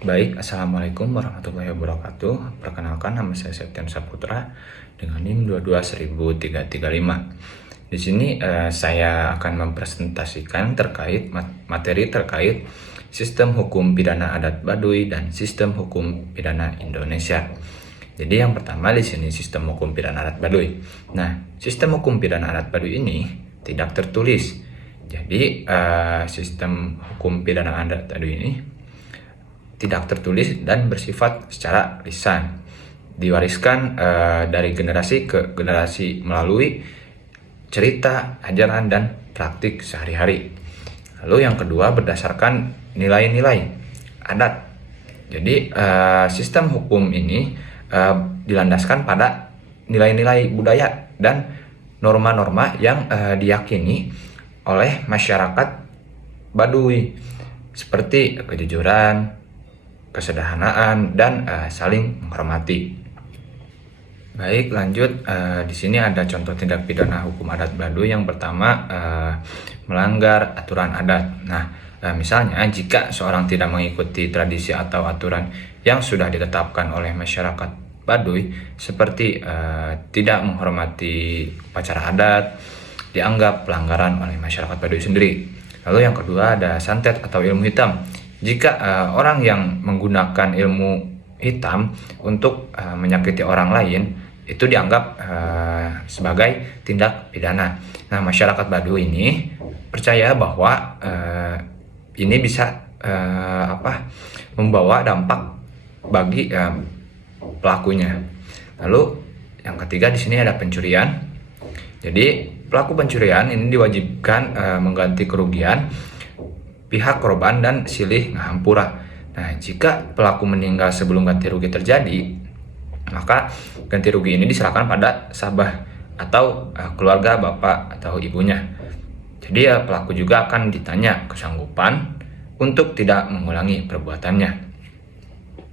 Assalamualaikum warahmatullahi wabarakatuh. Perkenalkan, nama saya Septian Saputra dengan NIM 221335. Di sini saya akan mempresentasikan materi terkait sistem hukum pidana adat Baduy dan sistem hukum pidana Indonesia. Jadi yang pertama di sini sistem hukum pidana adat Baduy. Nah, sistem hukum pidana adat Baduy ini tidak tertulis. Jadi sistem hukum pidana adat Baduy ini tidak tertulis dan bersifat secara lisan, diwariskan dari generasi ke generasi melalui cerita, ajaran, dan praktik sehari-hari. Lalu yang kedua berdasarkan nilai-nilai adat. Jadi sistem hukum ini dilandaskan pada nilai-nilai budaya dan norma-norma yang diyakini oleh masyarakat Baduy, seperti kejujuran, kesederhanaan, dan saling menghormati. Baik, lanjut. Di sini ada contoh tindak pidana hukum adat Baduy. Yang pertama, melanggar aturan adat. Nah, misalnya jika seorang tidak mengikuti tradisi atau aturan yang sudah ditetapkan oleh masyarakat Baduy, seperti tidak menghormati upacara adat, dianggap pelanggaran oleh masyarakat Baduy sendiri. Lalu yang kedua ada santet atau ilmu hitam. Jika orang yang menggunakan ilmu hitam untuk menyakiti orang lain, itu dianggap sebagai tindak pidana. Nah, masyarakat Baduy ini percaya bahwa ini bisa membawa dampak bagi pelakunya. Lalu yang ketiga di sini ada pencurian. Jadi pelaku pencurian ini diwajibkan mengganti kerugian pihak korban dan silih ngahampura. Nah, jika pelaku meninggal sebelum ganti rugi terjadi, maka ganti rugi ini diserahkan pada sabah atau keluarga bapak atau ibunya. Jadi pelaku juga akan ditanya kesanggupan untuk tidak mengulangi perbuatannya.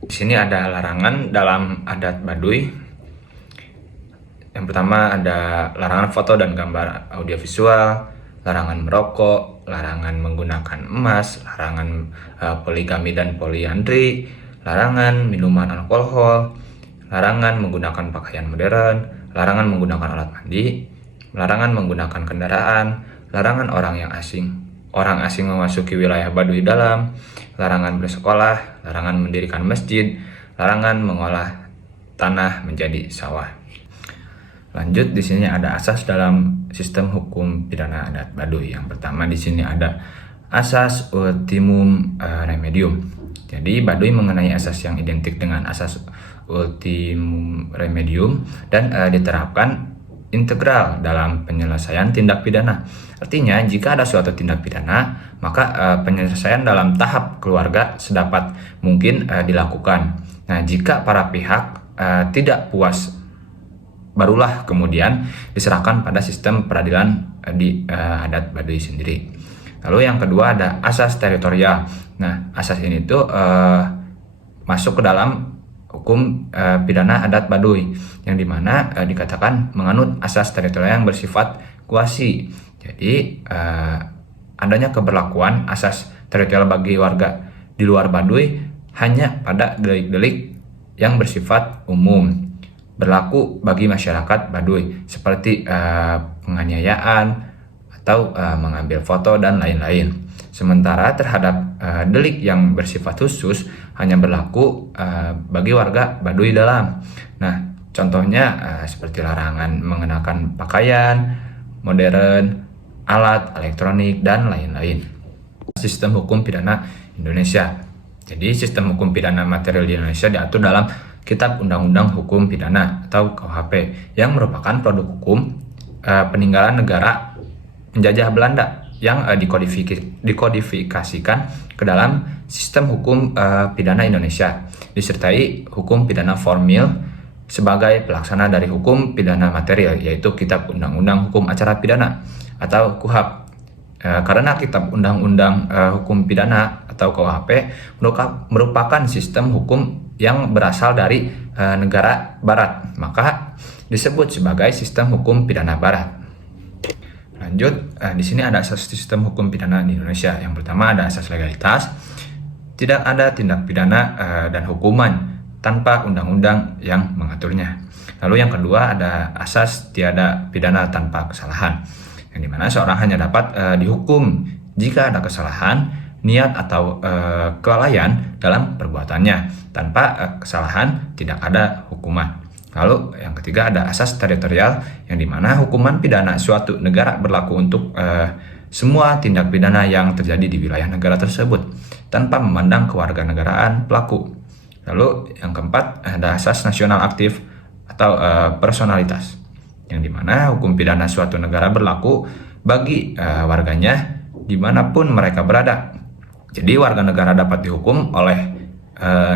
Di sini ada larangan dalam adat Baduy. Yang pertama ada larangan foto dan gambar audiovisual, larangan merokok, larangan menggunakan emas, larangan poligami dan poliandri, larangan minuman alkohol, larangan menggunakan pakaian modern, larangan menggunakan alat mandi, larangan menggunakan kendaraan, larangan orang asing memasuki wilayah Baduy dalam, larangan bersekolah, larangan mendirikan masjid, larangan mengolah tanah menjadi sawah. Lanjut, di sini ada asas dalam sistem hukum pidana adat Baduy. Yang pertama di sini ada asas ultimum remedium. Jadi Baduy mengenai asas yang identik dengan asas ultimum remedium dan diterapkan integral dalam penyelesaian tindak pidana. Artinya, jika ada suatu tindak pidana, maka penyelesaian dalam tahap keluarga sedapat mungkin dilakukan. Nah, jika para pihak tidak puas, barulah kemudian diserahkan pada sistem peradilan di adat Baduy sendiri. Lalu yang kedua ada asas teritorial. Nah, asas ini tuh masuk ke dalam hukum pidana adat Baduy, yang dimana dikatakan menganut asas teritorial yang bersifat kuasi. Jadi adanya keberlakuan asas teritorial bagi warga di luar Baduy hanya pada delik-delik yang bersifat umum, berlaku bagi masyarakat Baduy seperti penganiayaan atau mengambil foto dan lain-lain. Sementara terhadap delik yang bersifat khusus hanya berlaku bagi warga Baduy dalam. Nah, contohnya seperti larangan mengenakan pakaian modern, alat elektronik, dan lain-lain. Sistem hukum pidana Indonesia. Jadi sistem hukum pidana material di Indonesia diatur dalam Kitab Undang-Undang Hukum Pidana atau KUHP, yang merupakan produk hukum peninggalan negara penjajah Belanda yang dikodifikasikan ke dalam sistem hukum pidana Indonesia, disertai hukum pidana formil sebagai pelaksana dari hukum pidana material, yaitu Kitab Undang-Undang Hukum Acara Pidana atau KUHAP. Karena Kitab Undang-Undang Hukum Pidana atau KUHP merupakan sistem hukum yang berasal dari negara Barat, maka disebut sebagai sistem hukum pidana Barat. Lanjut, di sini ada asas sistem hukum pidana di Indonesia. Yang pertama ada asas legalitas. tidak ada tindak pidana dan hukuman tanpa undang-undang yang mengaturnya. Lalu yang kedua ada asas tiada pidana tanpa kesalahan, yang dimana seorang hanya dapat dihukum jika ada kesalahan, niat atau kelalaian dalam perbuatannya. Tanpa kesalahan tidak ada hukuman. Lalu yang ketiga ada asas teritorial, yang dimana hukuman pidana suatu negara berlaku untuk semua tindak pidana yang terjadi di wilayah negara tersebut tanpa memandang kewarganegaraan pelaku. Lalu yang keempat ada asas nasional aktif atau personalitas, yang dimana hukum pidana suatu negara berlaku bagi warganya dimanapun mereka berada. Jadi warga negara dapat dihukum oleh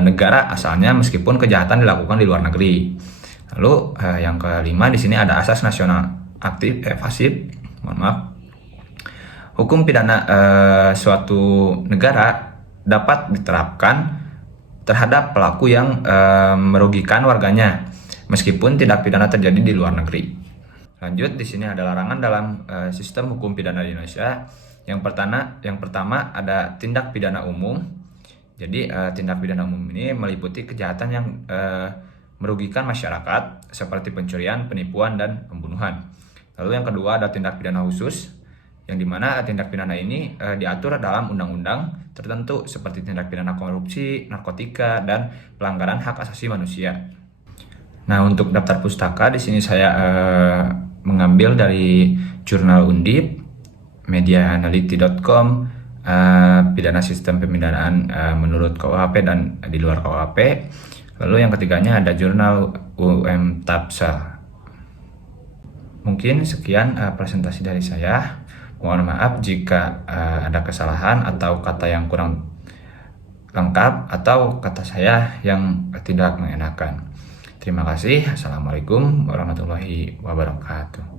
negara asalnya meskipun kejahatan dilakukan di luar negeri. Lalu yang kelima di sini ada asas nasional aktif pasif. Hukum pidana suatu negara dapat diterapkan terhadap pelaku yang merugikan warganya meskipun tindak pidana terjadi di luar negeri. Lanjut, di sini ada larangan dalam sistem hukum pidana di Indonesia. Yang pertama ada tindak pidana umum. Jadi tindak pidana umum ini meliputi kejahatan yang merugikan masyarakat seperti pencurian, penipuan, dan pembunuhan. Lalu yang kedua ada tindak pidana khusus, yang dimana tindak pidana ini diatur dalam undang-undang tertentu seperti tindak pidana korupsi, narkotika, dan pelanggaran hak asasi manusia. Nah, untuk daftar pustaka di sini saya mengambil dari jurnal Undip, mediaanaliti.com, pidana sistem pemidanaan menurut KUHP dan di luar KUHP. Lalu yang ketiganya ada jurnal UM Tapsa. Mungkin sekian presentasi dari saya. Mohon maaf jika ada kesalahan atau kata yang kurang lengkap atau kata saya yang tidak mengenakan. Terima kasih. Assalamualaikum warahmatullahi wabarakatuh.